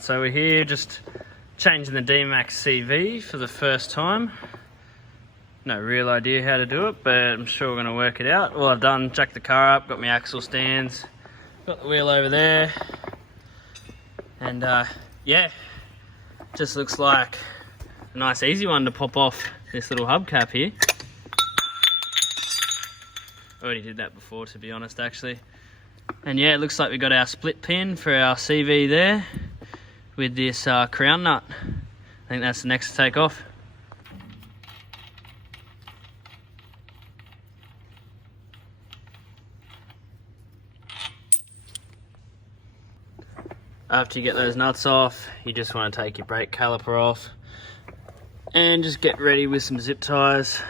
So we're here just changing the DMAX CV for the first time. No real idea how to do it, but I'm sure we're going to work it out. All I've done, jacked the car up, got my axle stands, got the wheel over there, and yeah, just looks like a nice easy one to pop off this little hubcap here. Already did that before, to be honest, actually. And yeah, it looks like we got our split pin for our CV there with this crown nut. I think that's the next to take off. After you get those nuts off, you just want to take your brake caliper off and just get ready with some zip ties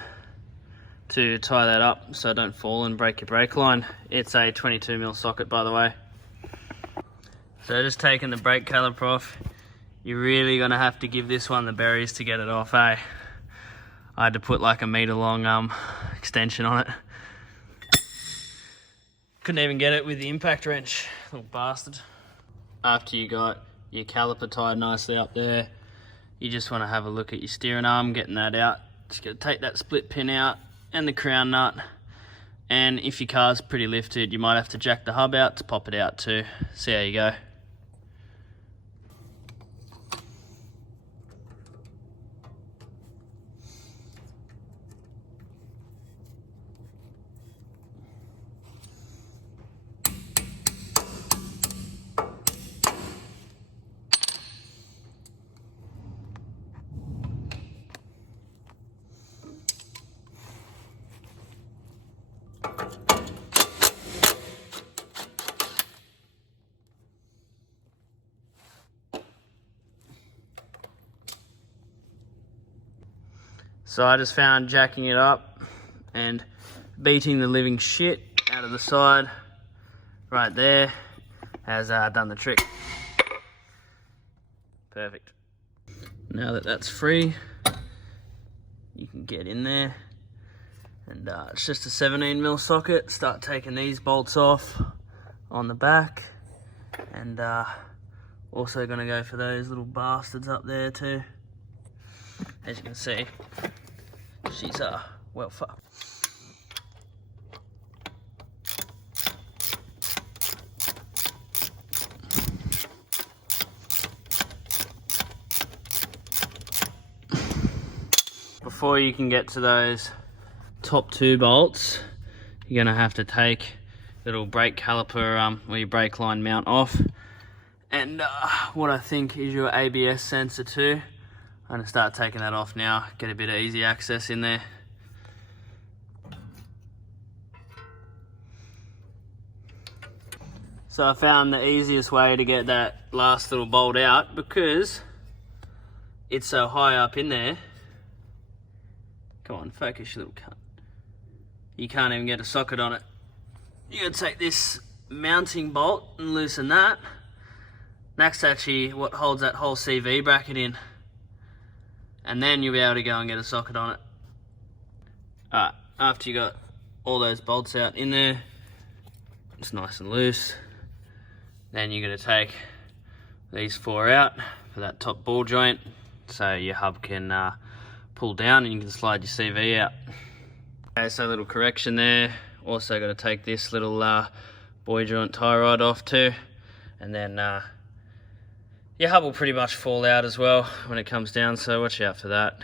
to tie that up so it don't fall and break your brake line. It's a 22mm socket, by the way. So just taking the brake caliper off, you're really gonna have to give this one the berries to get it off, eh? I had to put like a meter long extension on it. Couldn't even get it with the impact wrench, little bastard. After you got your caliper tied nicely up there, you just want to have a look at your steering arm, getting that out. Just gotta take that split pin out and the crown nut. And if your car's pretty lifted, you might have to jack the hub out to pop it out too. See how you go. So I just found jacking it up and beating the living shit out of the side right there has done the trick. Perfect. Now that that's free, you can get in there, and it's just a 17mm socket. Start taking these bolts off on the back, and also gonna go for those little bastards up there too. As you can see, she's well fucked. Before you can get to those top two bolts, you're gonna have to take little brake caliper or your brake line mount off, and what I think is your ABS sensor too. I'm gonna start taking that off now, get a bit of easy access in there. So I found the easiest way to get that last little bolt out, because it's so high up in there. Come on, focus, you little cunt. You can't even get a socket on it. You gotta take this mounting bolt and loosen that. That's actually what holds that whole CV bracket in. And then you'll be able to go and get a socket on it. Alright, after you got all those bolts out in there, it's nice and loose, then you're going to take these four out for that top ball joint, so your hub can pull down and you can slide your CV out. Okay, so a little correction there. Also got to take this little boy joint tie rod off too, and then your hub will pretty much fall out as well when it comes down, so watch out for that.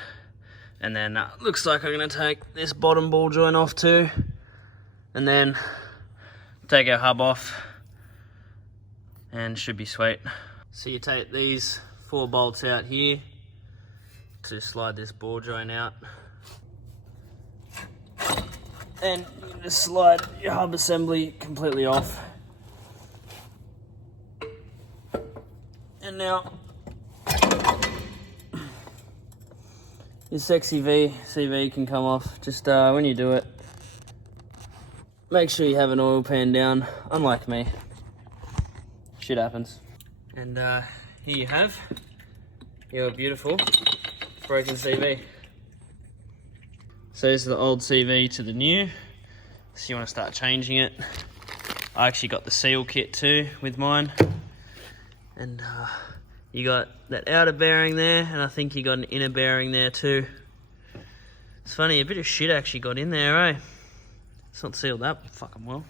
And then looks like I'm going to take this bottom ball joint off too, and then take our hub off, and should be sweet. So you take these 4 bolts out here to slide this ball joint out, and you can just slide your hub assembly completely off. And now your sexy CV can come off. Just when you do it, make sure you have an oil pan down, unlike me. Shit happens. And here you have your beautiful broken CV. So this is the old CV to the new. So you want to start changing it. I actually got the seal kit too with mine. And You got that outer bearing there, and I think you got an inner bearing there too. It's funny, a bit of shit actually got in there, eh? It's not sealed up fucking well.